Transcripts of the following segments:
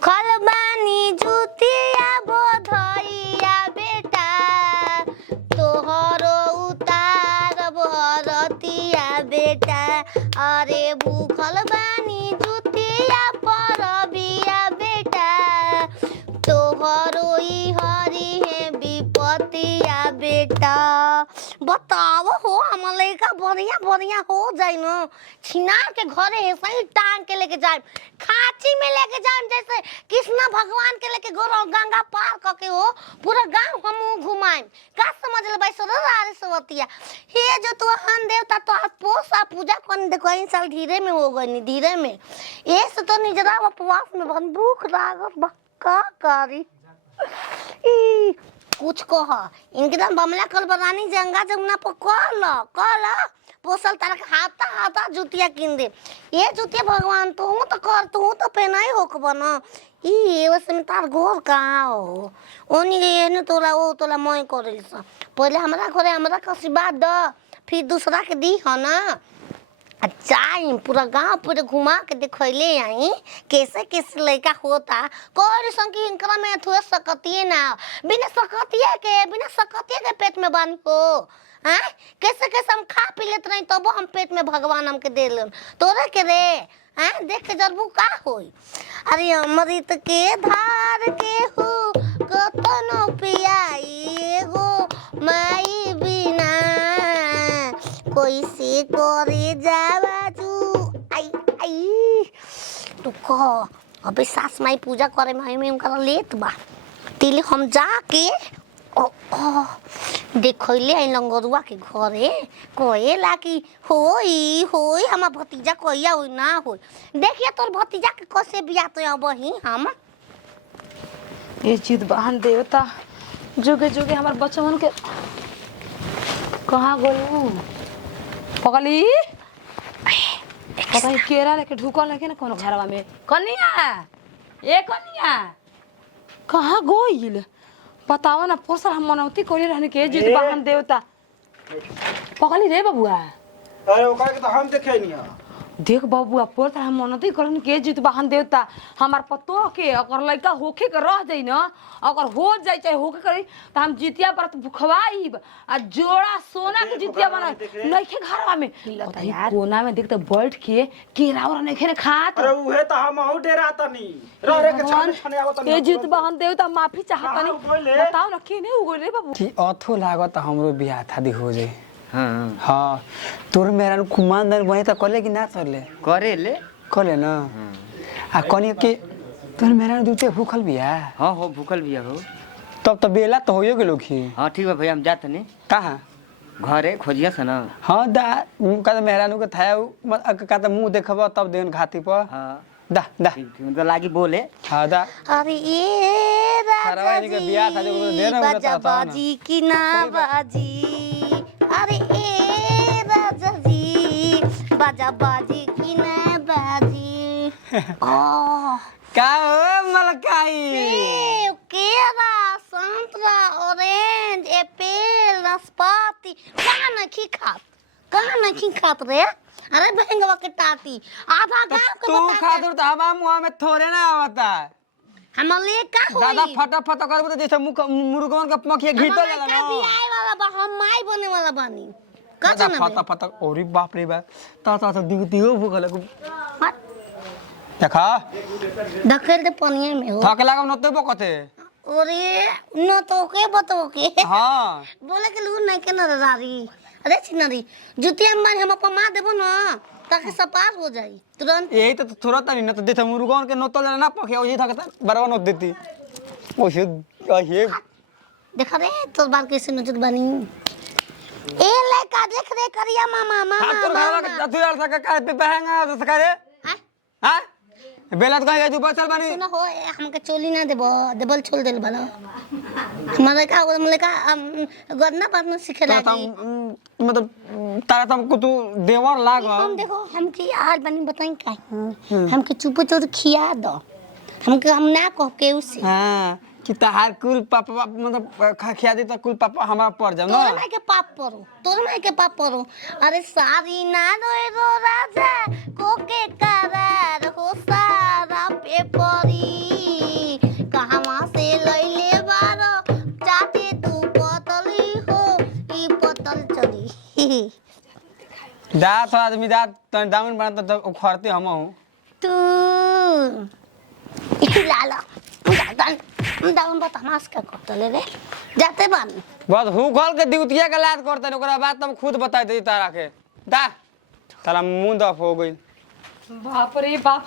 भूखल बानी जुतिया बोधैया बेटा तोहरो उतार भरतिया बेटा अरे भूखल बानी जुतिया परबिया बेटा तोहरो ई हरी है विपतिया बेटा। बताओ हो हमार लड़का बढ़िया बढ़िया हो जाए न छिनार के घरे है सही टांग के लेके जाए खाची में लेके जाए जैसे कृष्ण भगवान के लेके गोरो गंगा पार करके हो पूरा गांव हम घुमाएं का समझ ले भाई सोरा रे सवतिया हे जो तू हन देवता तो आज पोसा पूजा करने देखो इन साल धीरे में हो गई धीरे में ये से तो निजरा उपवास में बहुत भूख लागत बा का करी ई कुछ कह इनके दम बमला कल बनानी जंगा जमुना पर कल पोसल तारा के हाथा हाथा जुतिया किन दे ये जुतिया भगवान तू तो कर तू तो पहनाई होक बना ई वैसे में तार गोर कहाँ हो ओनी ये न तोला वो तोला मैं करेल स पहले हमरा घरे हमरा का आशीर्वाद द फिर दूसरा के दी ह ना अच्छा पूरा गांव पूरे घुमा के दिखैले आई कैसे कैसे लड़का होता कोई संकी इनकरा में थोड़ा सकतिए ना बिना सकतिए के पेट में बानी हो हैं कैसे कैसे हम खा पी लेते नहीं तब हम पेट में भगवान हमके दे लेन तोरे के रे हैं देख के जरबू का होई अरे अमृत के धार के हो कतनो पियाई एगो माई बिना कोई से करे जावाजू आई आई तू कह अबे सास माई पूजा करे में उनका लेट बा तिले हम जाके ओ देखले आई लंगरुआ के घरे कोएला कि होई हमार भतीजा कहिया होई ना होई देखिए तोर भतीजा के कैसे बियाह तो अबही हम ये चीज बहन देवता जोगे जोगे हमार बच्चवन के कहाँ गोलू पगली पता नहीं केरा लेके ढुकल लेके ना कोनो घरवा में कनिया कहाँ गोइल बताओ ना पोसल हम मनौती कोली रहने के जीत बहन देवता पगली रे बबुआ अरे ओकरा के तो हम देखे नहीं देख बबुआ पोसल हम मनौती करन के जीत बहन देवता हमार पतो के अगर लड़का होखे के रह जाई ना अगर हो जाई चाहे होके करी त हम जितिया व्रत भुखवाईब आ जोड़ा सोना के जितिया बना नइखे घरवा में यार कोना में देख त बैठ के केरा और नइखे ने खात अरे उहे त हम औ डेरा तनी रे के छने छने आवत ए जीत बहन देवता माफी चाहतनी बताओ ना के नहीं उगो रे बाबू ठीक अथो लागत हमरो बियाह शादी हो जाए हाँ हाँ तोर मेरा कुमानदार वही तो कले कि ना चले कले ना आ कनी के तोर मेरा दूते भूखल बिया हाँ हो भूखल भी हो तब तो बेला तो होयो गेलो की हाँ ठीक है भैया हम जाते नहीं कहाँ घरे खोजिया से ना हाँ दा का मेरा नु के थाया का त मुंह देखबो तब देन घाती पर हाँ दा दा तो लागी बोले हाँ दा अरे ये खरवा इनके बियाह शादी को दे ना बाजा बाजी की ना बाजी अरे ए राजा जी बाजा बाजी की ना बाजी ओ का हो मलकाई सेब केला संतरा ऑरेंज एप्पल नाशपाती कहाँ नहीं खात रे अरे बहंगवा के टाटी आधा गांव के तू खातिर त हवा मुंह में थोड़े ना आवता हमले का होई दादा फटाफट करबो त जैसे मुर्गवन के पखिया घीटो जाला ना बियाह वाला बा हम माई बने वाला बानी का दादा जाना फटाफट ओरी बाप रे बाप ता दियो भूखल देखा धकेल दे पनिया में हो थक लागम नते बकते ओरे न तो के बतो के हां बोले के लू नहीं के नरारी अरे छिनरी जुतिया में हम अपमा देबो ना ताकि सपार हो जाई तुरंत यही तो थोड़ा तनी न तो जैसे मुर्गवन के नतो ना पखिया ओही थकता बरवा न देती ओसे ये देखा रे तो बाल कैसे नजर बनी ए लड़का देख रे करिया मामा हां तो घरवा के अथुर सका का पे बहंगा तो सका रे हां बेलत कहीं तू बचल बानी सुना हो हमके चोली ना देबल छोड़ देल भला हमारे का मतलब का गन्ना पातना सीखे लागी मतलब तारा तुमको तू देवर लाग हम देखो हमके हाल बनी बताई का हमके चुप चुप खिया दो हमके हम ना कह के उसे हां कि तहार कुल पापा मतलब खिया दे तो कुल पापा हमारा पड़ जाओ ना तोर माई के पाप परो अरे सारी ना रोए रो राजा को के करार हो सारा पे परी दात आदमी दात दामन बना तो उखाड़ते हम हूँ तू लाला दाउन बा तमाश का करतले रे जाते बन बस भूखल के दिउतिया के लात करते ओकरा बाद तुम खुद बता दे तारा के दा तारा मुंह दफ हो गई बाप रे बाप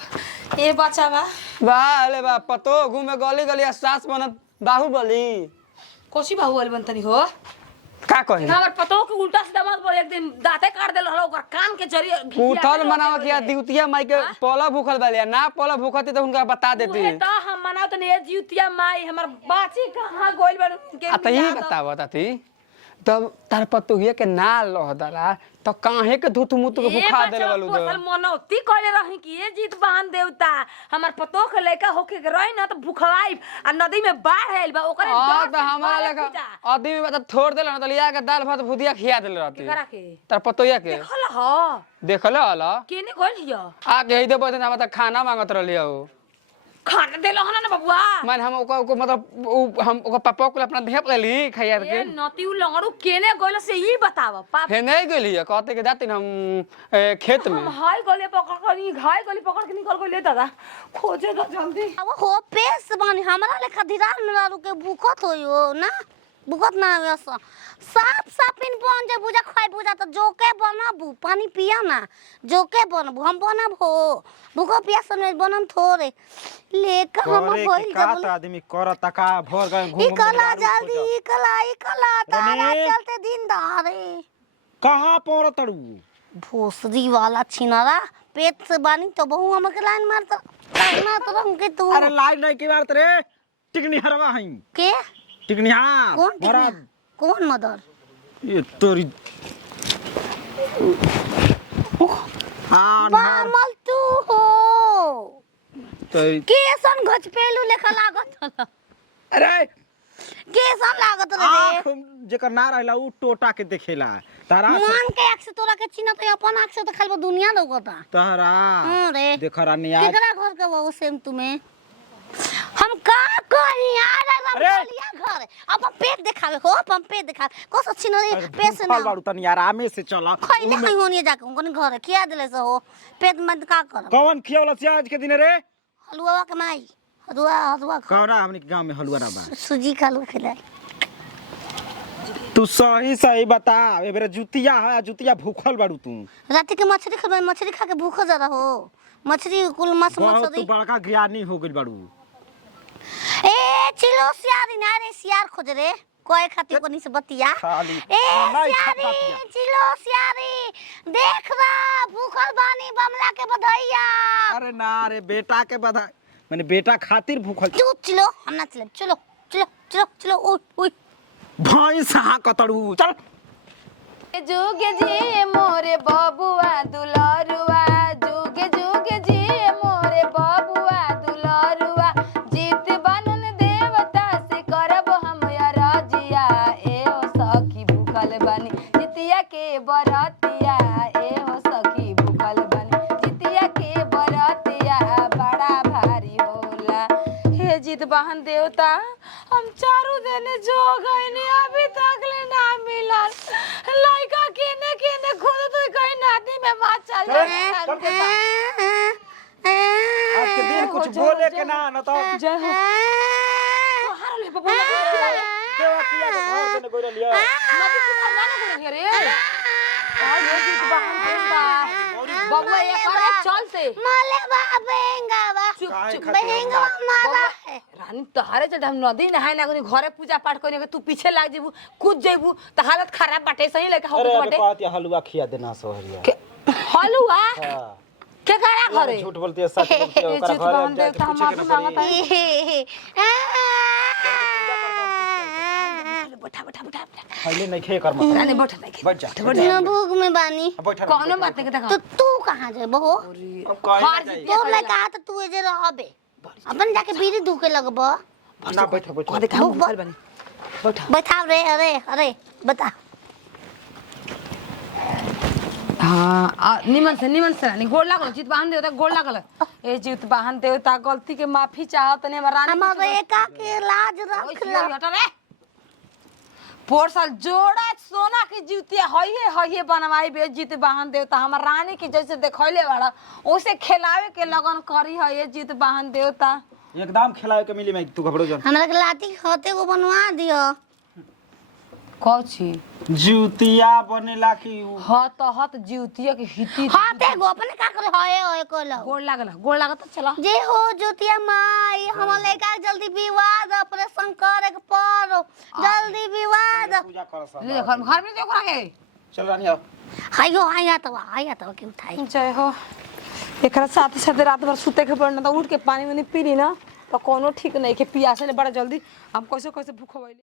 ए बच्चा बा वाले बा पतो घूमे गली गली सास बनत बाहुबली कोसी बाहुबली बनतनी हो का कही हमर पतो के उल्टा सीधा मत बोल एक दिन दांते काट देल रहलो ओकर कान के जरिए उठल मनावा किया दिउतिया माई के पोला भूखल बालिया ना पोला भूखती तो उनका बता देती उहे त हम मनाओ त ने जिउतिया माई हमर बाची कहां गोइल बड़ के आ तही बतावा ताती तब तार पतोहिया के ना लहदला तो काहे के धुत मुत के भूखा देले वालू दो पोसल मनौती कहले रही कि ये जीत बहन देवता हमर पतो के लइका होके के रही ना त भूखवाई आ नदी में बाढ़ आइल बा ओकरे हां तो हमारा लगा आदमी बता छोड़ देला ना लिया के दाल भात भुजिया खिया देले रहती करा के तार पतोहिया के देखल ह देखले हला केने गोइल हिया आके ही दे बदन हम त खाना मांगत रहलिया हो खाना देलो हना ना बबुआ मन हम ओको मतलब हम ओको पापा को अपना धेप लेली खैया के ए नती उ लंगड़ू केने गोइल से ई बताव पाप हे नहीं गेली कहते के जाती हम खेत में हम हाय गले पकड़ के घाय गले पकड़ के निकल गइले दादा खोजे द जल्दी अब हो पेस बानी हमरा लेखा धीरान में के भूखत होयो ना भूखत ना वैसा साफ साफ इन बन जे बुझा खाई बुझा तो जोके बनाबू पानी पिया ना जोके बनबू हम बनब हो भूखो पियास में बनम थोड़े लेके हम भइल का जब तो आदमी करत का भर गए घूम ई कला जल्दी ई कला तारा रानी। चलते दिन दहाड़े कहां पौर तड़ू भोसरी वाला छिनारा पेट से बानी तो बहु हमके लाइन मारता करना तो हमके तू अरे लाइट नहीं के बात रे टिकनी हरवा हई के टिकनी हां कौन टिकनिया? कौन मदर ये तोरी हां बामल तू हो तोरी केसन गच पेलू लेखा लागत हला अरे केसन लागत रे आँख जेकर ना रहला उ टोटा के देखेला तारा मान के आँख से तोरा के चिन्ह तो अपन आँख से तो खाली दुनिया लौकता तारा रे देखा रानी आज केकरा घर के वो सेम तुम्हें हम का करी यार हम अरे! लिया घर अपन पेट दिखावे हो अपन पेट दिखावे कोस चिन्ह रे पेट से ना फल बाड़ू तनी आरामे से चला खइले नहीं होनी जाके उनके घर किया दिले से हो पेट में का कर कौन खियावला से आज के दिन रे हलवा के माई हलवा कौना हमनी के गांव में हलवा ना बा सूजी का लो खिलाए तू सही सही बता ए बेरा जुतिया है जुतिया भूखल बाड़ू तू रात के मछली खा मछली खा के भूख जरा हो मछली कुल मांस बहुत मछली बड़का ज्ञानी हो गइल बाड़ू ए चिलो सियारी ना रे सियार खोज रे कोई खाती को से बतिया साली ए नहीं सियारी खपातिया चिलो सियारी देख रहा भूखल बानी बमला के बधैया अरे ना रे बेटा के बधाई माने बेटा खातिर भूखल तू चिलो हम ना चले चलो चलो चलो चलो ओय ओय भैंस हाँ कतड़ू चल जुगे जी मोरे बबुआ दुलरुआ जुगे जुगे जी मोरे बबुआ दुलरुआ जीत बनन देवता से करब हम रजिया ए हो सखी भूखल बनी जितिया के बरतिया ए हो सखी भूखल बनी जितिया के बरतिया बड़ा भारी होला हे जीत बहन देवता हम चारों दिन जो गइनी अभी तक ले ना मिलल लइका केने केने खुद तो कहीं नदी में मार चल आज के दिन कुछ बोले के ना न तो जय हो हार ले बबुआ केवा किया के घर देने गोइल लिया नदी से ना ना रे और ये जीत बहन देवता बबुआ ये करे चलते माले बाबेंगा बा चुप बहेंगा मारा है रानी तहारे चलते हम नदी नहाए ना घरे पूजा पाठ करने के तू पीछे लाग जेबू कूद जेबू त हालत खराब बाटे सही लेके हो अरे बाटे बात या हलवा खिया देना सोहरिया हलुआ हां के करा घरे झूठ बोलती है सच बोलती है ओकरा झूठ बहन घर देवता हम माफी मांगत है बैठा बैठा बैठा पहले नहीं खे कर मत रानी बैठ नहीं बैठ जा ना भूख में बानी बैठ कौनो बात नहीं देखा तो तू कहां जे बहो अब कहे ना जाई तो मैं कहा तो तू जे रहबे अपन जाके बीड़ी धुके लगबो ना बैठ बैठ को देखा हम भूखल बनी बैठा बैठाओ रे अरे अरे बता हाँ निमन से रानी गोड़ लागल जीत बहन देवता गोड़ लागल ए जीत बहन देवता गलती के माफी चाहत ने रानी हमारे एका के लाज रख ला हटा रे पोर साल जोड़ा सोना की जूतिया हइये बनवाई बे जीत वाहन देवता हमर रानी के जैसे देखैले बाड़ा ओसे खिलावे के लगन करी है ये जीत वाहन देवता। एकदम खिलावे के मिली मैं तू घबरो जन। हमरा के लाठी होते को बनवा दियो। कौची जूतिया बनेला की हत जूतिया के हिती हाथे गो अपने का करे होए कोलो। गोड़ लागल तो चला जे हो ज्योतिया माई हम लड़का जल्दी विवाह द ऑपरेशन करे के पड़ो जल्दी विवाह द। पूजा कर सा ले घर में देखो के चल रानी आओ। हायो तो के उठाई जय हो एकरा साथ साथ रात भर सुते के पड़ना तो उठ के पानी वानी पी ली ना तो कोनो ठीक नहीं के पियासे ले बड़ा जल्दी हम कैसे भूख होइले।